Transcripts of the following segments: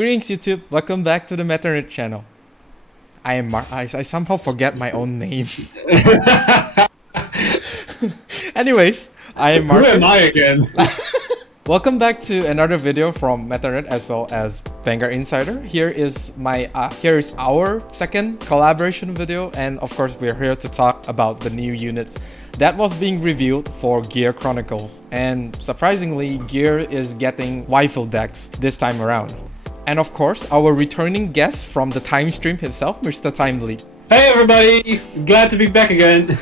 Greetings YouTube, welcome back to the Meteorite channel. I am I somehow forget my own name. Anyways, I am Marcus. Who am I again? Welcome back to another video from Meteorite as well as Vanguard Insider. Here is our second collaboration video, and of course we're here to talk about the new units that was being revealed for Gear Chronicles. And surprisingly, Gear is getting waifu decks this time around. And of course, our returning guest from the time stream himself, Mr. Timeleap. Hey everybody, glad to be back again.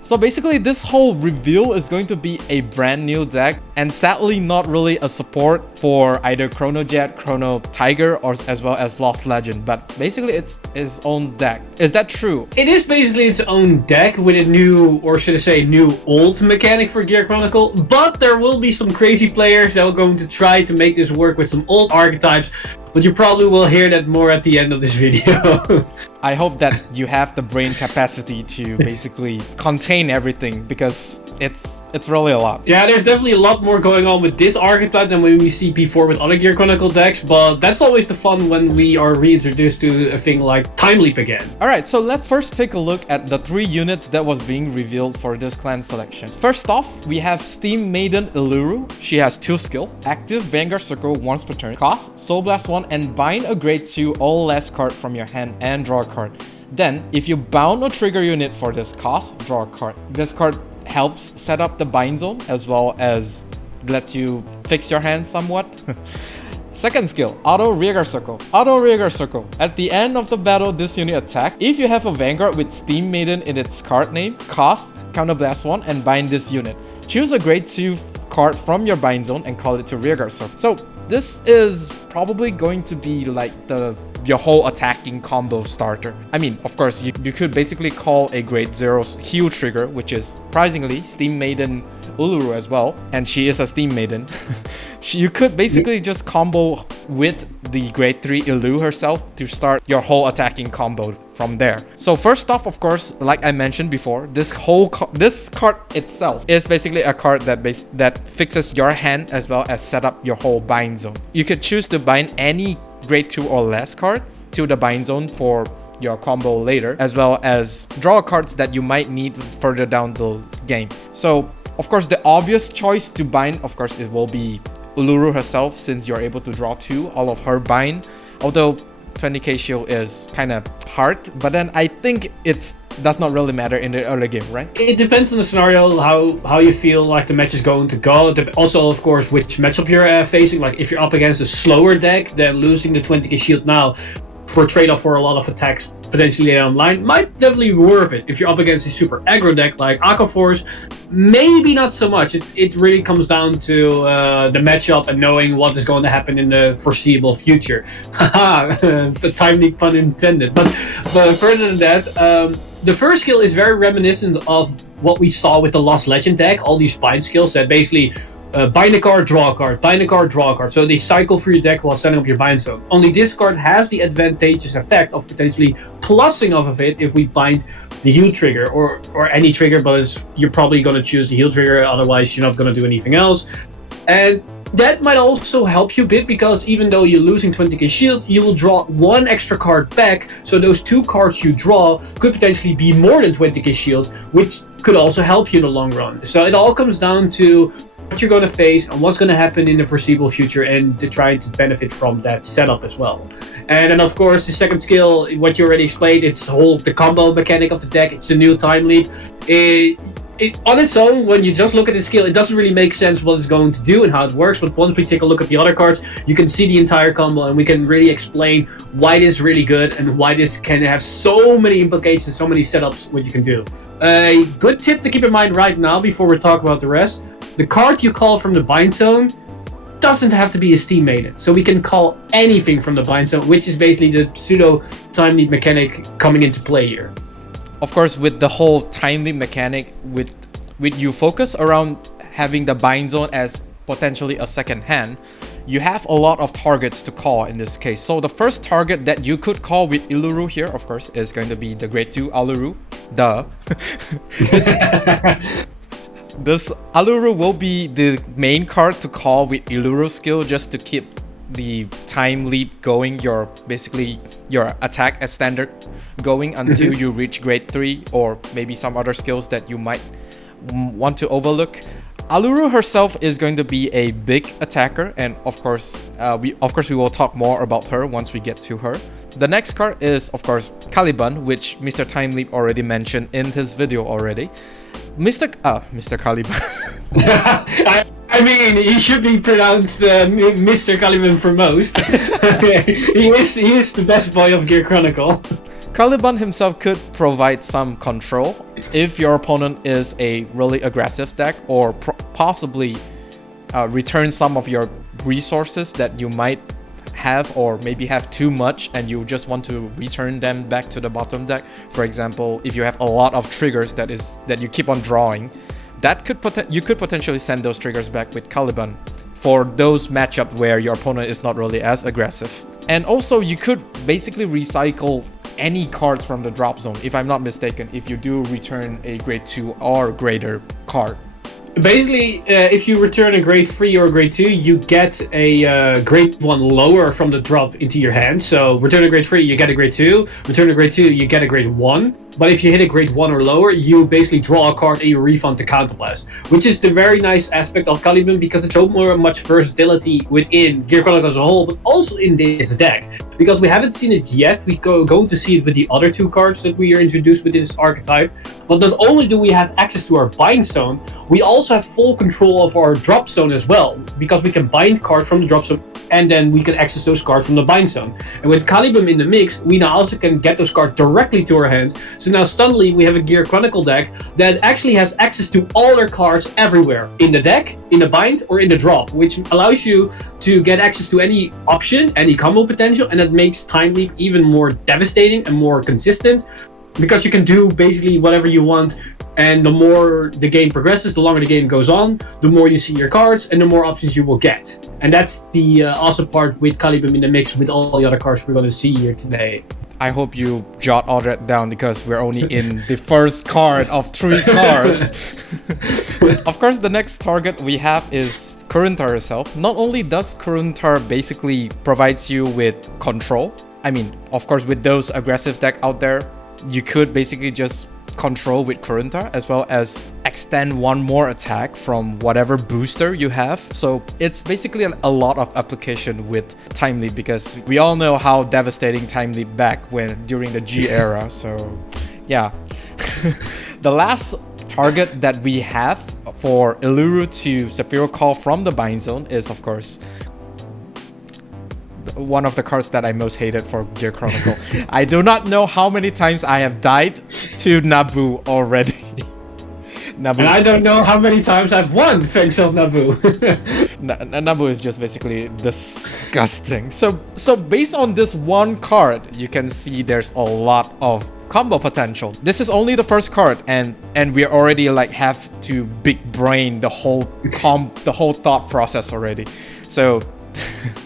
So basically, this whole reveal is going to be a brand new deck, and sadly not really a support for either Chronojet, Chrono Tiger, or as well as Lost Legend, but basically it's its own deck. Is that true? It is basically its own deck with a new, or should I say new old mechanic for Gear Chronicle, but there will be some crazy players that are going to try to make this work with some old archetypes, but you probably will hear that more at the end of this video. I hope that you have the brain capacity to basically contain everything, because it's really a lot. Yeah, there's definitely a lot more going on with this archetype than when we see before with other Gear Chronicle decks, but that's always the fun when we are reintroduced to a thing like Timeleap again. Alright, so let's first take a look at the 3 units that was being revealed for this clan selection. First off, we have Steam Maiden Iluru. She has 2 skill, active Vanguard Circle once per turn, cost Soul Blast 1 and bind a grade 2 all last card from your hand and draw a card. Then, if you bound a trigger unit for this cost, draw a card. This card helps set up the bind zone as well as lets you fix your hand somewhat. Second skill, auto rearguard circle. Auto rearguard circle. At the end of the battle, this unit attack. If you have a Vanguard with Steam Maiden in its card name, cost, counterblast 1 and bind this unit. Choose a grade 2 card from your bind zone and call it to rearguard circle. So this is probably going to be like your whole attacking combo starter. I mean, of course, you could basically call a grade 0 heal trigger, which is surprisingly Steam Maiden Uluru as well, and she is a Steam Maiden. You could basically just combo with the grade 3 Iluru herself to start your whole attacking combo from there. So first off, of course, like I mentioned before, this card itself is basically a card that fixes your hand as well as set up your whole bind zone. You could choose to bind any grade 2 or less card to the bind zone for your combo later, as well as draw cards that you might need further down the game. So of course, the obvious choice to bind, of course, it will be Uluru herself, since you're able to draw 2 all of her bind. Although 20k shield is kind of hard, but then I think it does not really matter in the early game, right? It depends on the scenario, how you feel like the match is going to go. Also, of course, which matchup you're facing. Like if you're up against a slower deck, then losing the 20k shield now for trade-off for a lot of attacks potentially later online might definitely be worth it. If you're up against a super aggro deck like Aqua Force, maybe not so much. It really comes down to the matchup and knowing what is going to happen in the foreseeable future. Haha, the timely pun intended. But further than that, the first skill is very reminiscent of what we saw with the Lost Legend deck. All these bind skills that basically bind a card, draw a card, bind a card, draw a card. So they cycle through your deck while setting up your bind zone. Only this card has the advantageous effect of potentially plussing off of it if we bind the heal trigger or any trigger, but you're probably going to choose the heal trigger, otherwise you're not going to do anything else. And that might also help you a bit, because even though you're losing 20k shield, you will draw 1 extra card back, so those 2 cards you draw could potentially be more than 20k shield, which could also help you in the long run. So it all comes down to what you're going to face and what's going to happen in the foreseeable future, and to try to benefit from that setup as well. And then of course the second skill, what you already explained, it's the combo mechanic of the deck. It's a new Timeleap. On its own, when you just look at the skill, it doesn't really make sense what it's going to do and how it works, but once we take a look at the other cards, you can see the entire combo and we can really explain why this is really good and why this can have so many implications, so many setups what you can do. A good tip to keep in mind right now before we talk about the rest: the card you call from the bind zone doesn't have to be a Steam Maiden, so we can call anything from the bind zone, which is basically the pseudo Timeleap mechanic coming into play here. Of course, with the whole Timeleap mechanic, with you focus around having the bind zone as potentially a second hand, you have a lot of targets to call in this case. So the first target that you could call with Iluru here, of course, is going to be the grade 2 Aluru. Duh. This Aluru will be the main card to call with Iluru skill, just to keep the time leap going, your attack as standard going until you reach grade 3, or maybe some other skills that you might want to overlook. Aluru herself is going to be a big attacker, and of course we will talk more about her once we get to her. The next card is of course Caliban, which Mr. Timeleap already mentioned in his video already. Mr. Caliban. I mean, he should be pronounced Mr. Caliban for most. he is the best boy of Gear Chronicle. Caliban himself could provide some control if your opponent is a really aggressive deck, or possibly return some of your resources that you might have, or maybe have too much and you just want to return them back to the bottom deck. For example, if you have a lot of triggers that you keep on drawing, you could potentially send those triggers back with Caliban for those matchups where your opponent is not really as aggressive. And also you could basically recycle any cards from the drop zone, if I'm not mistaken, if you do return a grade 2 or greater card. Basically, if you return a grade 3 or a grade 2, you get a grade 1 lower from the drop into your hand. So return a grade 3, you get a grade 2. Return a grade 2, you get a grade 1. But if you hit a grade 1 or lower, you basically draw a card and you refund the counterblast, which is the very nice aspect of Caliban, because it shows more much versatility within Gear Chronicles as a whole, but also in this deck. Because we haven't seen it yet, we're going to see it with the other 2 cards that we are introduced with this archetype. But not only do we have access to our bind zone, we also have full control of our drop zone as well, because we can bind cards from the drop zone and then we can access those cards from the bind zone. And with Caliban in the mix, we now also can get those cards directly to our hand. So now suddenly we have a Gear Chronicle deck that actually has access to all their cards everywhere, in the deck, in the bind, or in the drop, which allows you to get access to any option, any combo potential, and it makes Timeleap even more devastating and more consistent, because you can do basically whatever you want. And the more the game progresses, the longer the game goes on, the more you see your cards and the more options you will get. And that's the awesome part with Caliban in the mix with all the other cards we're going to see here today. I hope you jot all that down, because we're only in the first card of 3 cards. Of course, the next target we have is Kuruntar herself. Not only does Kuruntar basically provides you with control, I mean, of course, with those aggressive deck out there, you could basically just control with Kuruntar, as well as extend one more attack from whatever booster you have. So it's basically a lot of application with Timeleap, because we all know how devastating Timeleap back during the G era. So yeah. The last target that we have for Iluru to Sephiro Call from the bind zone is of course one of the cards that I most hated for Gear Chronicle. I do not know how many times I have died to Nabu already. Nabu. And I don't know how many times I've won thanks of Nabu. Nabu is just basically disgusting. So based on this one card, you can see there's a lot of combo potential. This is only the first card, and we already like have to big brain the whole thought process already. So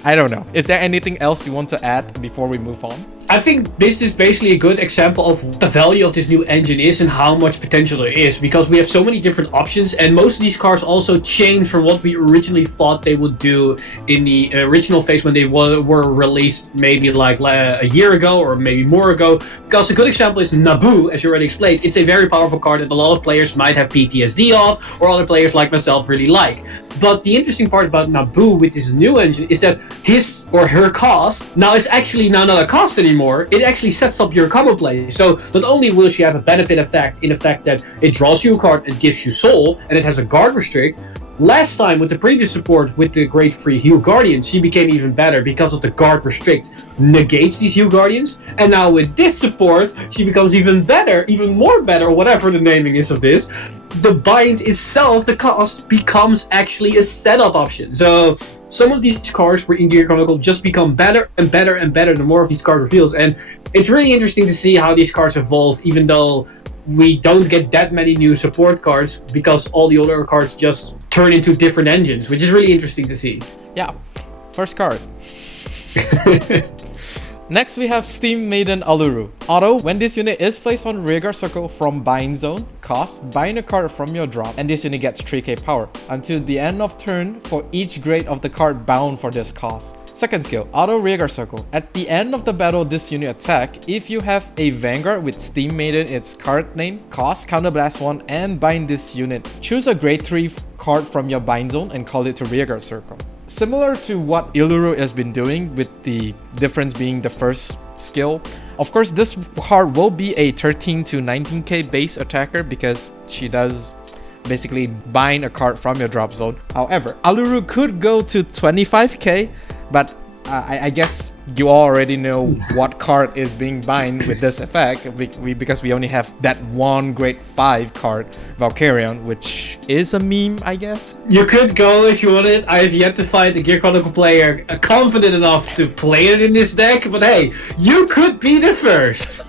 I don't know. Is there anything else you want to add before we move on? I think this is basically a good example of what the value of this new engine is and how much potential there is, because we have so many different options, and most of these cards also change from what we originally thought they would do in the original phase when they were released maybe like a year ago or maybe more ago. Because a good example is Nabu, as you already explained. It's a very powerful card that a lot of players might have PTSD of, or other players like myself really like. But the interesting part about Nabu with this new engine is that his or her cost now is actually not a cost anymore. It actually sets up your combo play. So not only will she have a benefit effect in the fact that it draws you a card and gives you soul, and it has a guard restrict. Last time with the previous support with the Grade 3 Heal Guardians, she became even better because of the guard restrict negates these Heal Guardians. And now with this support, she becomes even better, even more better, or whatever the naming is of this. The bind itself, the cost, becomes actually a setup option. So some of these cards for in Gear Chronicle just become better and better and better the more of these card reveals. And it's really interesting to see how these cards evolve, even though we don't get that many new support cards, because all the older cards just turn into different engines, which is really interesting to see. Yeah, first card. Next we have Steam Maiden Aluru. Auto, when this unit is placed on rearguard circle from bind zone, cost, bind a card from your drop, and this unit gets 3k power. Until the end of turn, for each grade of the card bound for this cost, Second skill, auto rearguard circle. At the end of the battle, this unit attack, if you have a Vanguard with Steam Maiden, its card name, cost, counterblast 1, and bind this unit, choose a grade 3 card from your bind zone and call it to rearguard circle. Similar to what Iluru has been doing, with the difference being the first skill. Of course, this card will be a 13 to 19k base attacker because she does basically bind a card from your drop zone. However, Aluru could go to 25k, but I guess you already know what card is being bind with this effect because we only have that one grade 5 card, Valkyrion, which is a meme, I guess. You could go if you wanted. I have yet to find a Gear Chronicle player confident enough to play it in this deck, but hey, you could be the first.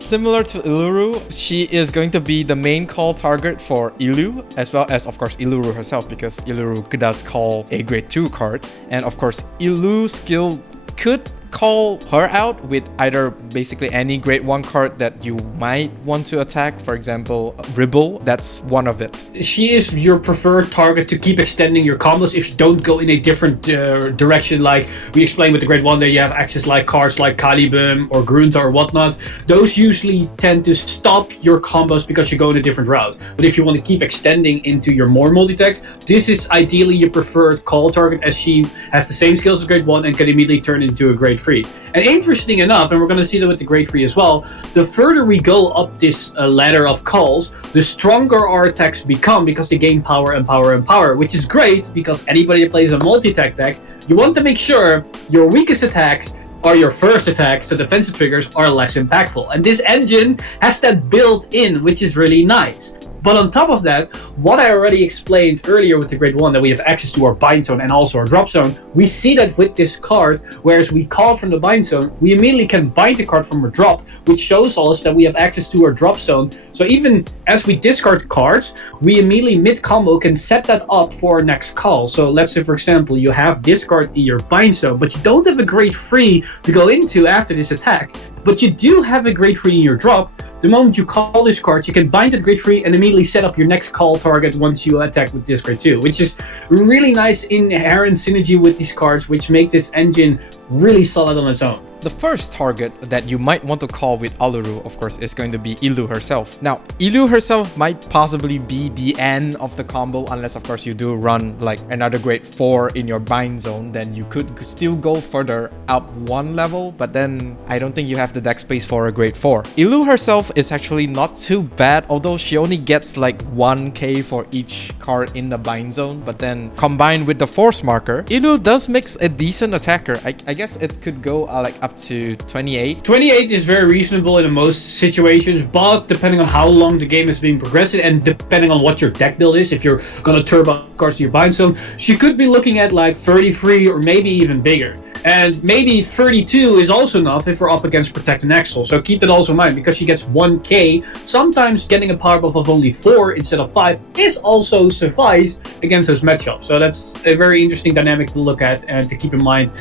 Similar to Iluru, she is going to be the main call target for Ilu, as well as, of course, Iluru herself, because Iluru does call a grade 2 card. And of course, Ilu's skill could call her out with either basically any grade 1 card that you might want to attack. For example, Ribble, that's one of it. She is your preferred target to keep extending your combos if you don't go in a different direction. Like we explained with the grade 1, there you have access like cards like Calibum or Grunta or whatnot. Those usually tend to stop your combos because you go in a different route. But if you want to keep extending into your more multi-text, this is ideally your preferred call target, as she has the same skills as grade 1 and can immediately turn into a grade 3. And interesting enough, and we're going to see that with the grade 3 as well, the further we go up this ladder of calls, the stronger our attacks become because they gain power and power and power, which is great because anybody that plays a multi-attack deck, you want to make sure your weakest attacks are your first attacks, so defensive triggers are less impactful. And this engine has that built in, which is really nice. But on top of that, what I already explained earlier with the grade 1, that we have access to our bind zone and also our drop zone, we see that with this card, whereas we call from the bind zone, we immediately can bind the card from our drop, which shows us that we have access to our drop zone. So even as we discard cards, we immediately mid-combo can set that up for our next call. So let's say, for example, you have this card in your bind zone, but you don't have a grade 3 to go into after this attack, but you do have a grade 3 in your drop. The moment you call this card, you can bind that grade 3 and immediately set up your next call target once you attack with this grade 2, which is really nice inherent synergy with these cards, which make this engine really solid on its own. The first target that you might want to call with Aluru, of course, is going to be Ilu herself. Now, Ilu herself might possibly be the end of the combo, unless, of course, you do run like another grade 4 in your bind zone. Then you could still go further up one level, but then I don't think you have the deck space for a grade 4. Ilu herself is actually not too bad, although she only gets like 1k for each card in the bind zone. But then combined with the force marker, Ilu does mix a decent attacker. I guess it could go like up to 28. 28 is very reasonable in most situations, but depending on how long the game is being progressed and depending on what your deck build is, if you're gonna turbo cards to your bind zone, she could be looking at like 33 or maybe even bigger. And maybe 32 is also enough if we're up against Protect and Axel. So keep that also in mind, because she gets 1k. Sometimes getting a power buff of only 4 instead of 5 is also suffice against those matchups. So that's a very interesting dynamic to look at and to keep in mind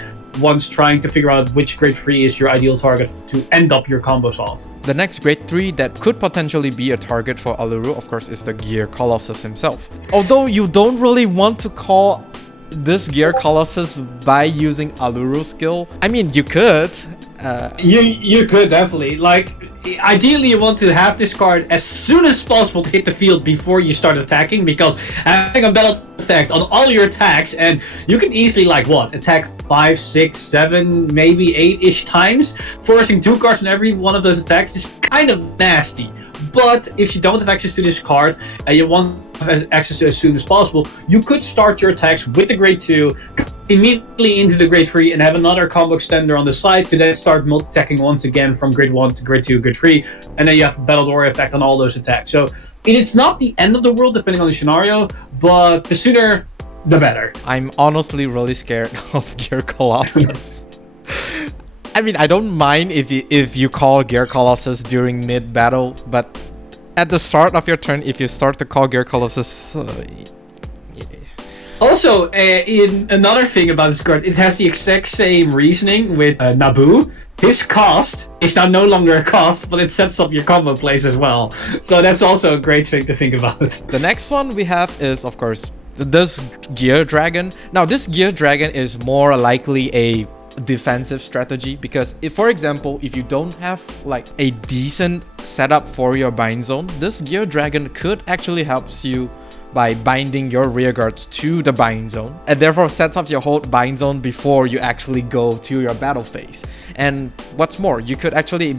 once trying to figure out which grade 3 is your ideal target to end up your combos off. The next grade 3 that could potentially be a target for Aluru, of course, is the Gear Colossus himself. Although you don't really want to call this Gear Colossus by using Aluru skill, I mean, you could. You could definitely. Like, ideally you want to have this card as soon as possible to hit the field before you start attacking, because having a battle effect on all your attacks, and you can easily like what, attack 5, 6, 7, maybe 8-ish times, forcing 2 cards in every one of those attacks is kind of nasty. But if you don't have access to this card and you want to have access to it as soon as possible, you could start your attacks with the grade 2 immediately into the grade 3 and have another combo extender on the side to then start multi-attacking once again from grade 1 to grade 2, grade 3, and then you have a Battle Door effect on all those attacks. So it's not the end of the world depending on the scenario, but the sooner the better. I'm honestly really scared of Gear Colossus. I mean, I don't mind if you call Gear Colossus during mid-battle, but at the start of your turn, if you start to call Gear Colossus... Also, in another thing about this card, it has the exact same reasoning with Naboo. His cost is now no longer a cost, but it sets up your combo plays as well. So that's also a great thing to think about. The next one we have is, of course, this Gear Dragon. Now, this Gear Dragon is more likely a defensive strategy, because if, for example, if you don't have like a decent setup for your bind zone, this Gear Dragon could actually helps you by binding your rearguards to the bind zone, and therefore sets up your whole bind zone before you actually go to your battle phase. And what's more, you could actually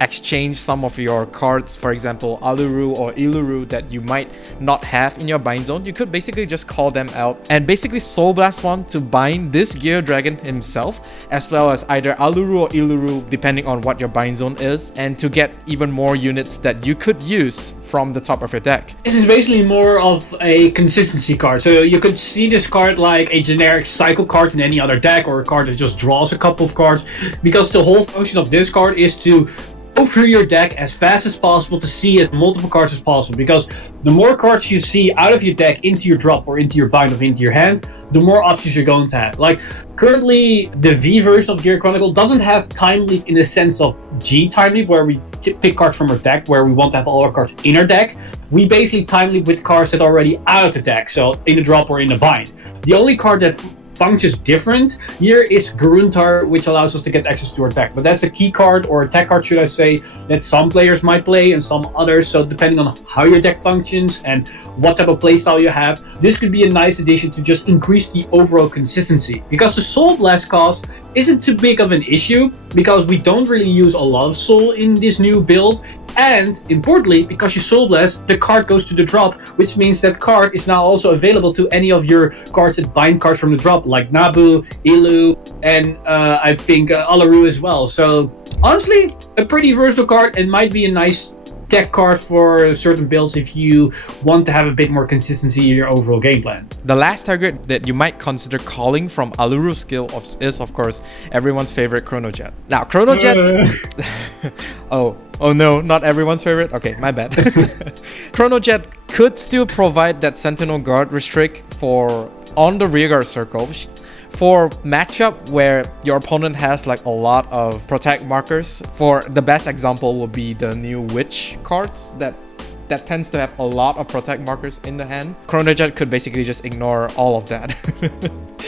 exchange some of your cards, for example Aluru or Iluru, that you might not have in your bind zone. You could basically just call them out and basically Soul Blast one to bind this Gear Dragon himself, as well as either Aluru or Iluru depending on what your bind zone is, and to get even more units that you could use from the top of your deck. This is basically more of a consistency card. So you could see this card like a generic cycle card in any other deck, or a card that just draws a couple of cards, because the whole function of this card is to go through your deck as fast as possible to see as multiple cards as possible, because the more cards you see out of your deck into your drop or into your bind or into your hand, the more options you're going to have. Like currently the V version of Gear Chronicle doesn't have Time Leap in the sense of G Time Leap, where we pick cards from our deck, where we want to have all our cards in our deck. We basically Time Leap with cards that are already out of the deck, so in the drop or in the bind. The only card that functions different here is Garuntar, which allows us to get access to our deck, but that's a key card, or attack card should I say, that some players might play and some others. So depending on how your deck functions and what type of playstyle you have, this could be a nice addition to just increase the overall consistency, because the Soul Blast cost isn't too big of an issue, because we don't really use a lot of soul in this new build. And importantly, because you Soul Blast, the card goes to the drop, which means that card is now also available to any of your cards that bind cards from the drop, like Nabu, Ilu, and I think Aluru as well. So honestly, a pretty versatile card, and might be a nice deck card for certain builds if you want to have a bit more consistency in your overall game plan. The last target that you might consider calling from Aluru skill is of course everyone's favorite Chronojet. Now Chronojet oh no, not everyone's favorite. Okay, my bad. Chronojet could still provide that Sentinel Guard restrict for on the rearguard circle. For matchup where your opponent has like a lot of protect markers, for the best example would be the new Witch cards that tends to have a lot of protect markers in the hand. Chronojet could basically just ignore all of that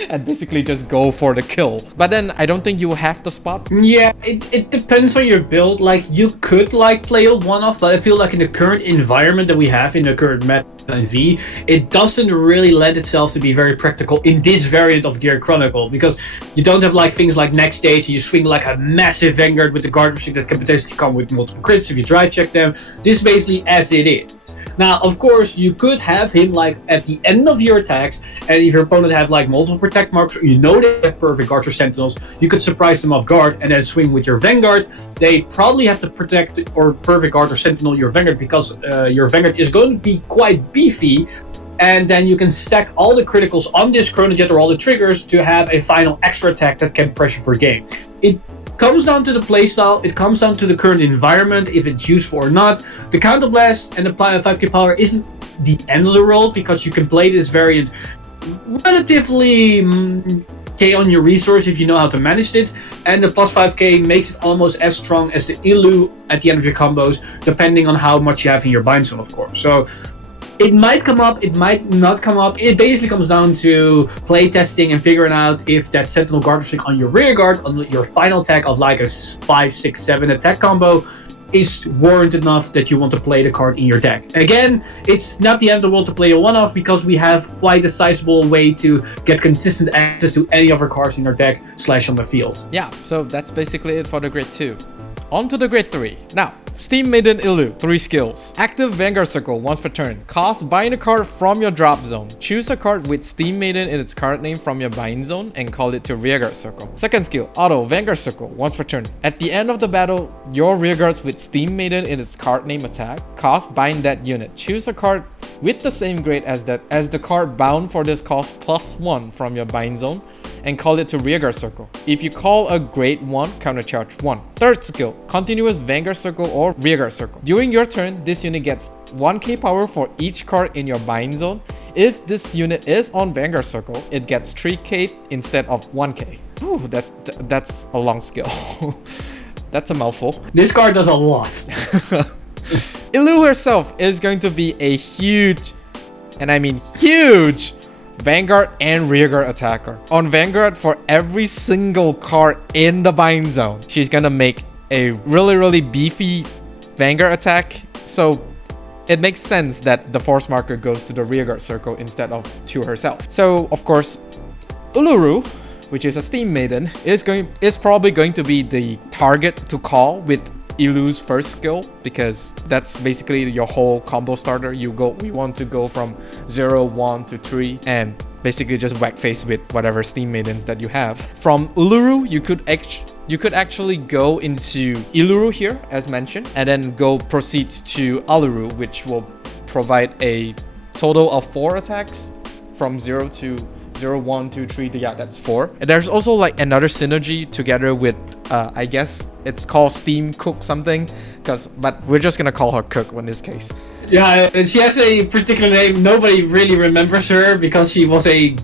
and basically just go for the kill. But then I don't think you have the spots. Yeah, it depends on your build. Like you could like play a one-off, but I feel like in the current environment that we have in the current meta and V, it doesn't really lend itself to be very practical in this variant of Gear Chronicle, because you don't have like things like next stage and you swing like a massive Vanguard with the guard restrict that can potentially come with multiple crits if you dry check them. This is basically as it is. Now, of course, you could have him like at the end of your attacks, and if your opponent have like multiple protect marks, or you know they have perfect guards or sentinels, you could surprise them off guard and then swing with your Vanguard. They probably have to protect or perfect guard or sentinel your Vanguard, because your Vanguard is going to be quite beefy, and then you can stack all the criticals on this Chronojet or all the triggers to have a final extra attack that can pressure for game. It comes down to the playstyle, it comes down to the current environment, if it's useful or not. The Counterblast and the 5k power isn't the end of the world, because you can play this variant relatively okay on your resource if you know how to manage it, and the plus 5k makes it almost as strong as the Ilu at the end of your combos, depending on how much you have in your bind zone, of course. So it might come up, it might not come up. It basically comes down to play testing and figuring out if that Sentinel Guard restrict on your rear guard, on your final attack of like a 5, 6, 7 attack combo, is warranted enough that you want to play the card in your deck. Again, it's not the end of the world to play a one-off, because we have quite a sizable way to get consistent access to any of our cards in our deck / on the field. Yeah, so that's basically it for the Grid 2. On to the Grid 3. Now, Steam Maiden Illu, 3 skills. Active Vanguard Circle once per turn. Cost, bind a card from your drop zone. Choose a card with Steam Maiden in its card name from your bind zone and call it to Rearguard Circle. Second skill, Auto Vanguard Circle once per turn. At the end of the battle, your rearguards with Steam Maiden in its card name attack. Cost, bind that unit. Choose a card with the same grade as the card bound for this cost +1 from your bind zone and call it to Rearguard Circle. If you call a grade 1, countercharge 1. Third skill, Continuous Vanguard Circle or Rearguard Circle. During your turn, this unit gets 1k power for each card in your bind zone. If this unit is on Vanguard Circle, it gets 3k instead of 1k. Ooh, that's a long skill. That's a mouthful. This card does a lot. Iluru herself is going to be a huge, and I mean huge, Vanguard and Rearguard attacker. On Vanguard, for every single card in the bind zone, she's gonna make a really beefy Vanguard attack. So it makes sense that the force marker goes to the Rearguard circle instead of to herself. So of course, Iluru, which is a Steam Maiden, is probably going to be the target to call with Ilu's first skill, because that's basically your whole combo starter. We want to go from 0, 1 to 3 and basically just whack face with whatever Steam Maidens that you have. From Iluru, you could actually go into Iluru here, as mentioned, and then proceed to Aluru, which will provide a total of 4 attacks from 0 to 0, 1, 2, 3. Yeah, that's 4. And there's also like another synergy together with, I guess it's called Steam Cook something, but we're just gonna call her Cook in this case. Yeah, and she has a particular name. Nobody really remembers her because she was a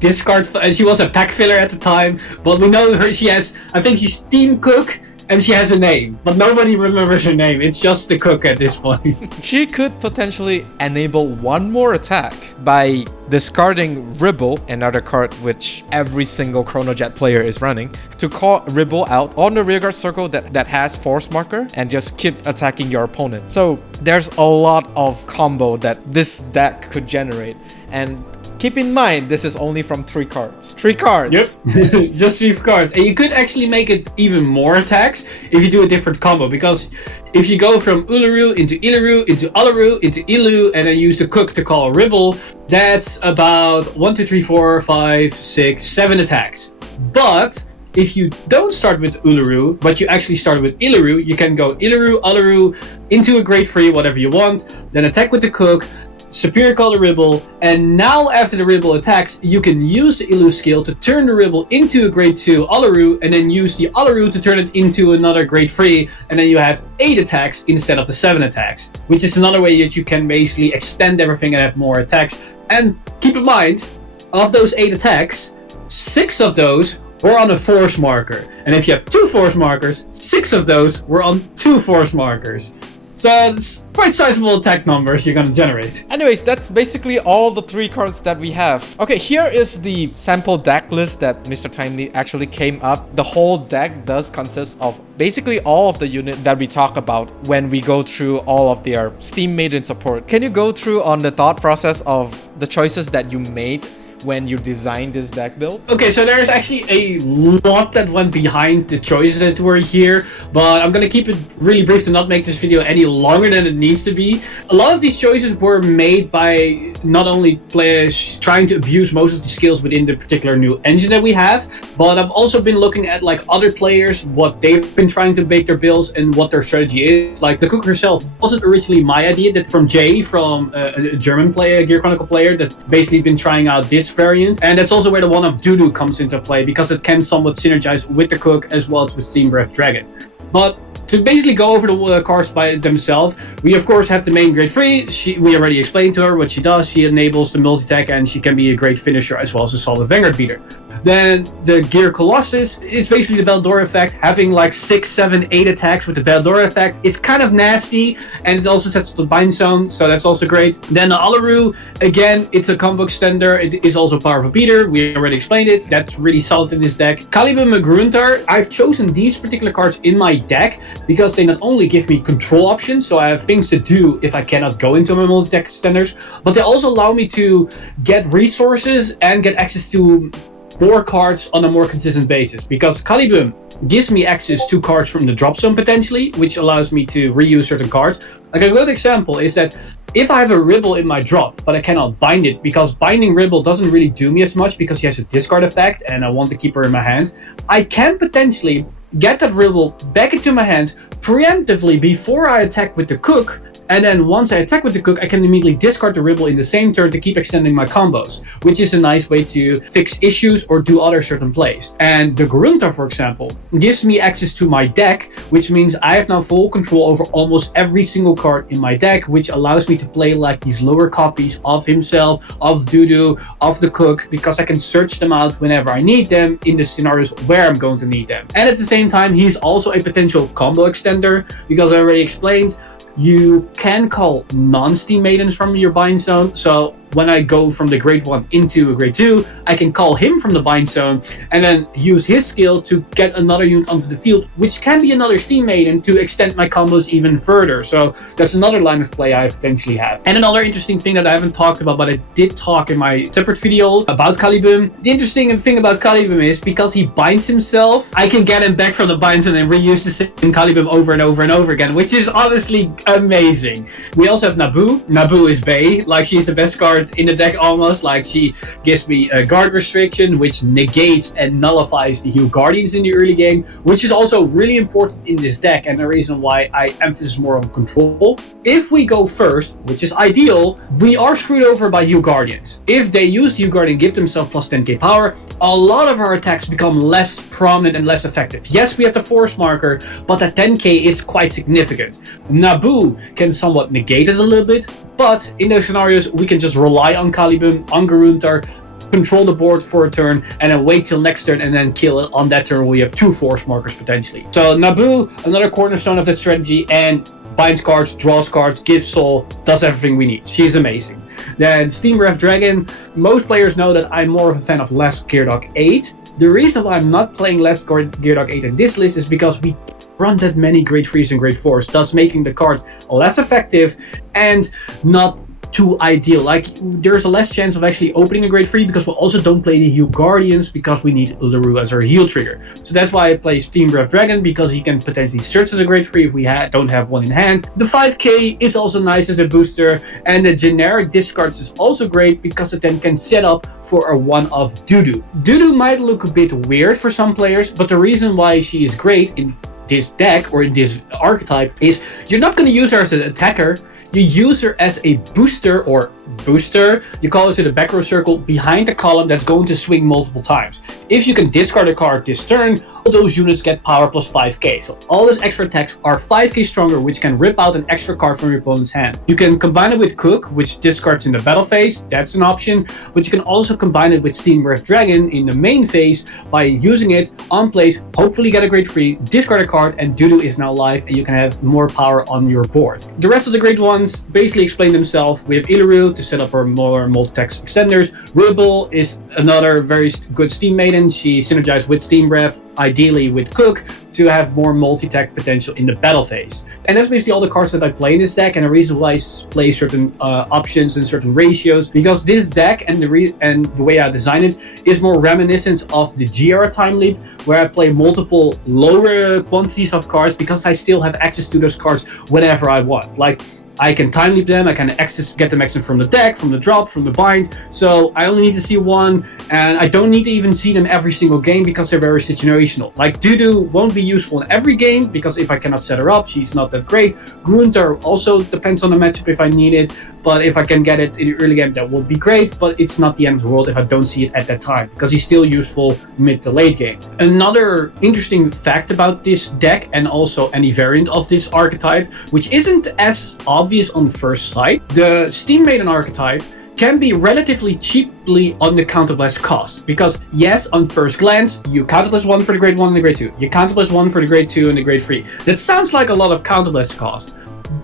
she was a pack filler at the time. But we know her. I think she's Steam Cook, and she has a name, but nobody remembers her name. It's just the Cook at this point. She could potentially enable one more attack by discarding Ribble, another card which every single Chronojet player is running, to call Ribble out on the rearguard circle that has force marker and just keep attacking your opponent. So there's a lot of combo that this deck could generate, and keep in mind, this is only from 3 cards. 3 cards! Yep, just 3 cards. And you could actually make it even more attacks if you do a different combo, because if you go from Uluru into Iluru, into Aluru, into Ilu, and then use the Cook to call Ribble, that's about 1, 2, 3, 4, 5, 6, 7 attacks. But if you don't start with Uluru, but you actually start with Iluru, you can go Iluru, Aluru, into a grade 3, whatever you want, then attack with the Cook, Superior call the Ribble, and now after the Ribble attacks, you can use the Ilu skill to turn the Ribble into a grade 2 Aluru, and then use the Aluru to turn it into another grade 3, and then you have 8 attacks instead of the 7 attacks, which is another way that you can basically extend everything and have more attacks. And keep in mind, of those 8 attacks, 6 of those were on a force marker, and if you have 2 force markers, 6 of those were on 2 force markers. So it's quite sizable attack numbers you're gonna generate. Anyways, that's basically all the 3 cards that we have. Okay, here is the sample deck list that Mr. Timeleap actually came up. The whole deck does consist of basically all of the units that we talk about when we go through all of their Steam Maiden support. Can you go through on the thought process of the choices that you made when you designed this deck build? Okay, so there's actually a lot that went behind the choices that were here, but I'm gonna keep it really brief to not make this video any longer than it needs to be. A lot of these choices were made by not only players trying to abuse most of the skills within the particular new engine that we have, but I've also been looking at like other players, what they've been trying to make their builds and what their strategy is. Like the Cook herself wasn't originally my idea, that from Jay, from a German player, a Gear Chronicle player, that's basically been trying out this variant, and that's also where the one of Dudu comes into play, because it can somewhat synergize with the Cook as well as with Steam Breath Dragon. But to basically go over the cards by themselves, we of course have the main grade 3. We already explained to her what she does. She enables the multi-attack, and she can be a great finisher as well as a solid Vanguard beater. Then the Gear Colossus, it's basically the Beldora effect, having like 6, 7, 8 attacks with the Beldora effect. It's kind of nasty, and it also sets up the bind zone, so that's also great. Then the Aluru, again, it's a combo extender. It is also a powerful beater. We already explained it. That's really solid in this deck. Caliban and Gruntar, I've chosen these particular cards in my deck because they not only give me control options, so I have things to do if I cannot go into my multi-attack extenders, but they also allow me to get resources and get access to more cards on a more consistent basis, because Caliban gives me access to cards from the drop zone potentially, which allows me to reuse certain cards. Like a good example is that if I have a Ribble in my drop, but I cannot bind it, because binding Ribble doesn't really do me as much because she has a discard effect and I want to keep her in my hand, I can potentially get that Ribble back into my hand preemptively before I attack with the Cook, and then once I attack with the Cook, I can immediately discard the Ribble in the same turn to keep extending my combos, which is a nice way to fix issues or do other certain plays. And the Gruntar, for example, gives me access to my deck, which means I have now full control over almost every single card in my deck, which allows me to play like these lower copies of himself, of Dudu, of the Cook, because I can search them out whenever I need them in the scenarios where I'm going to need them. And at the same time, he's also a potential combo extender, because I already explained, you can call non-Steam Maidens from your bind zone. So when I go from the grade 1 into a grade 2, I can call him from the bind zone and then use his skill to get another unit onto the field, which can be another Steam Maiden to extend my combos even further. So that's another line of play I potentially have. And another interesting thing that I haven't talked about, but I did talk in my separate video about Caliban. The interesting thing about Caliban is because he binds himself, I can get him back from the bind zone and reuse the same Caliban over and over and over again, which is honestly amazing. We also have Naboo. Naboo is Bae, like she's the best card in the deck almost. Like she gives me a guard restriction, which negates and nullifies the heal guardians in the early game, which is also really important in this deck and the reason why I emphasize more on control. If we go first, which is ideal, we are screwed over by heal guardians. If they use heal guardian, give themselves plus 10k power, a lot of our attacks become less prominent and less effective. Yes, we have the force marker, but that 10k is quite significant. Naboo can somewhat negate it a little bit, but in those scenarios, we can just rely on Caliban, on Garuntar, control the board for a turn, and then wait till next turn and then kill it on that turn where we have 2 force markers potentially. So Naboo, another cornerstone of that strategy, and binds cards, draws cards, gives soul, does everything we need. She's amazing. Then Steam Ref Dragon, most players know that I'm more of a fan of less Geardog 8. The reason why I'm not playing less Geardog 8 in this list is because we run that many grade 3s and grade 4s, thus making the card less effective and not too ideal. Like there's a less chance of actually opening a grade 3 because we also don't play the heal guardians because we need Iluru as our heal trigger. So that's why I play Steam Ref Dragon, because he can potentially search as a grade 3 if we don't have one in hand. The 5k is also nice as a booster, and the generic discards is also great because it then can set up for a one of Dudu. Dudu might look a bit weird for some players, but the reason why she is great in this deck or in this archetype is you're not going to use her as an attacker. You use her as a booster or booster. You call it to the back row circle behind the column that's going to swing multiple times. If you can discard a card this turn, all those units get power plus 5k. So all these extra attacks are 5k stronger, which can rip out an extra card from your opponent's hand. You can combine it with Cook, which discards in the battle phase. That's an option. But you can also combine it with Steam Ref Dragon in the main phase by using it on place, hopefully get a grade 3, discard a card, and Dudu is now live and you can have more power on your board. The rest of the grade 1s basically explain themselves. We have Iluru to set up our more multi-text extenders. Ribble is another very good Steam Maiden. She synergizes with Steam Ref, ideally with Cook, to have more multi-tech potential in the battle phase. And that's basically all the cards that I play in this deck, and the reason why I play certain options and certain ratios, because this deck and the way I design it is more reminiscent of the GR Timeleap, where I play multiple lower quantities of cards because I still have access to those cards whenever I want. Like, I can time leap them, I can get them access from the deck, from the drop, from the bind. So I only need to see one, and I don't need to even see them every single game because they're very situational. Like Dudu won't be useful in every game because if I cannot set her up, she's not that great. Grunter also depends on the matchup if I need it, but if I can get it in the early game, that would be great, but it's not the end of the world if I don't see it at that time because he's still useful mid to late game. Another interesting fact about this deck, and also any variant of this archetype, which isn't as obvious on first sight, the Steam Maiden archetype can be relatively cheaply on the counterblast cost, because yes, on first glance, you counterblast 1 for the grade 1 and the grade 2, you counterblast 1 for the grade 2 and the grade 3. That sounds like a lot of counterblast cost,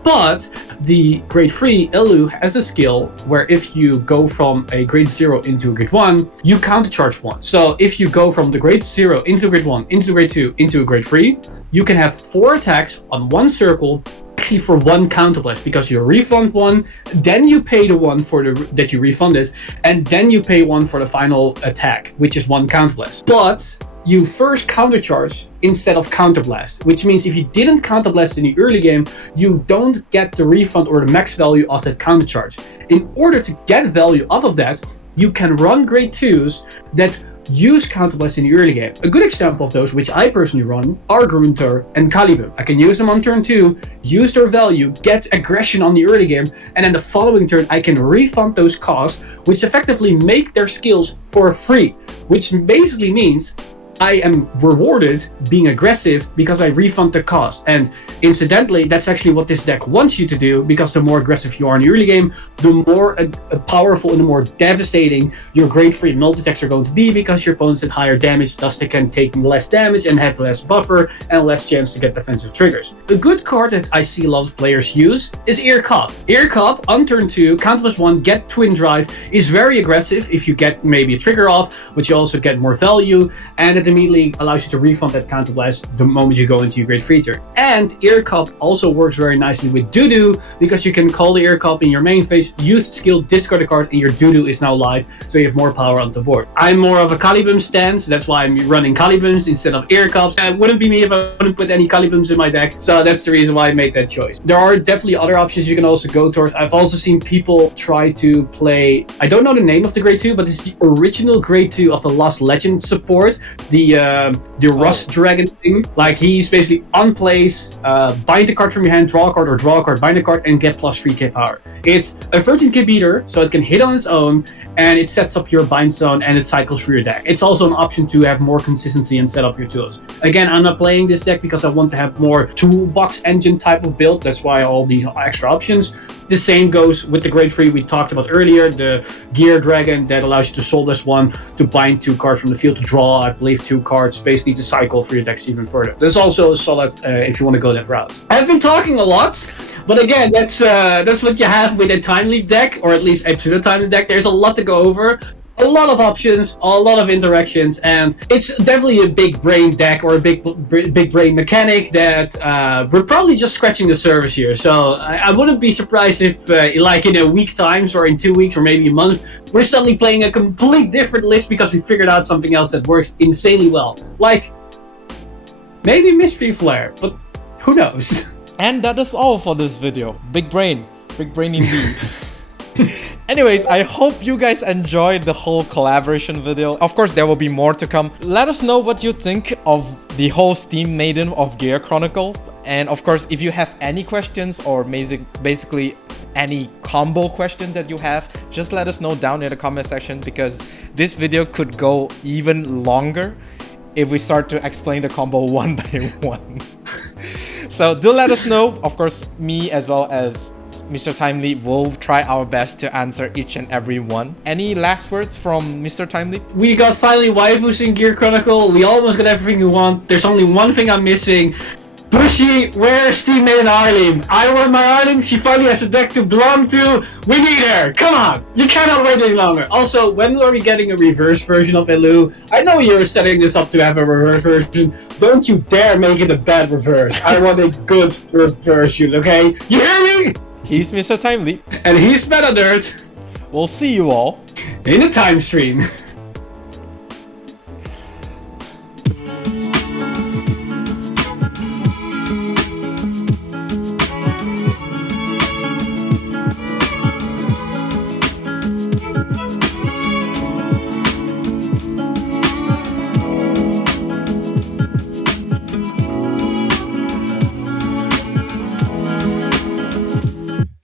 but the grade 3 Elul has a skill where if you go from a grade 0 into a grade 1, you countercharge 1. So if you go from the grade 0 into grade 1, into grade 2, into a grade 3, you can have 4 attacks on one circle, actually for 1 counterblast, because you refund 1, then you pay the 1 for that you refunded, and then you pay 1 for the final attack, which is 1 counterblast. But you first countercharge instead of counterblast, which means if you didn't counterblast in the early game, you don't get the refund or the max value of that countercharge. In order to get value off of that, you can run grade 2s that use counterblast in the early game. A good example of those, which I personally run, are Grunter and Caliban. I can use them on turn 2, use their value, get aggression on the early game, and then the following turn I can refund those costs, which effectively make their skills for free, which basically means I am rewarded being aggressive because I refund the cost. And incidentally, that's actually what this deck wants you to do, because the more aggressive you are in the early game, the more powerful and the more devastating your grade 3 multi-attacks are going to be, because your opponents hit higher damage, thus they can take less damage and have less buffer and less chance to get defensive triggers. A good card that I see a lot of players use is Irkab. Irkab, on turn 2, count +1, get Twin Drive, is very aggressive if you get maybe a trigger off, but you also get more value, and it immediately allows you to refund that counterblast the moment you go into your grade 3 turn. And Irkab also works very nicely with Dudu, because you can call the Irkab in your main phase, use the skill, discard a card, and your Dudu is now live, so you have more power on the board. I'm more of a Calibum stance, that's why I'm running Calibums instead of Irkabs. It wouldn't be me if I wouldn't put any Calibums in my deck, so that's the reason why I made that choice. There are definitely other options you can also go towards. I've also seen people try to play, I don't know the name of the grade 2, but it's the original grade 2 of the Lost Legend support, the Rust Dragon thing. Like, he's basically unplace, bind a card from your hand, draw a card, or draw a card, bind a card, and get plus 3k power. It's a 13k beater, so it can hit on its own, and it sets up your bind zone and it cycles through your deck. It's also an option to have more consistency and set up your tools. Again, I'm not playing this deck because I want to have more toolbox engine type of build. That's why all the extra options. The same goes with the grade 3 we talked about earlier, the Gear Dragon that allows you to soul this one, to bind 2 cards from the field, to draw, I believe, 2 cards, basically to cycle through your decks even further. That's also solid if you want to go that route. I've been talking a lot, but again, that's what you have with a Timeleap deck, or at least a pseudo Timeleap deck. There's a lot to go over. A lot of options, a lot of interactions, and it's definitely a big brain deck, or a big brain mechanic that we're probably just scratching the surface here. So I wouldn't be surprised if like in a week times, or in 2 weeks, or maybe a month, we're suddenly playing a complete different list because we figured out something else that works insanely well. Like maybe Mystery Flare, but who knows? And that is all for this video. Big brain indeed. Anyways, I hope you guys enjoyed the whole collaboration video. Of course, there will be more to come. Let us know what you think of the whole Steam Maiden of Gear Chronicle. And of course, if you have any questions, or basically any combo question that you have, just let us know down in the comment section, because this video could go even longer if we start to explain the combo one by one. So do let us know. Of course, me as well as Mr. Timeleap will try our best to answer each and every one. Any last words from Mr. Timeleap? We got finally waifus in Gear Chronicle. We almost got everything we want. There's only one thing I'm missing. Bushy, where's Team Maiden Arlim? I want my Arlim. She finally has a deck to belong to. We need her. Come on. You cannot wait any longer. Also, when are we getting a reverse version of Elul? I know you're setting this up to have a reverse version. Don't you dare make it a bad reverse. I want a good reverse version, okay? You hear me? He's Mr. Timeleap. And he's Meta Nerd. We'll see you all in the time stream.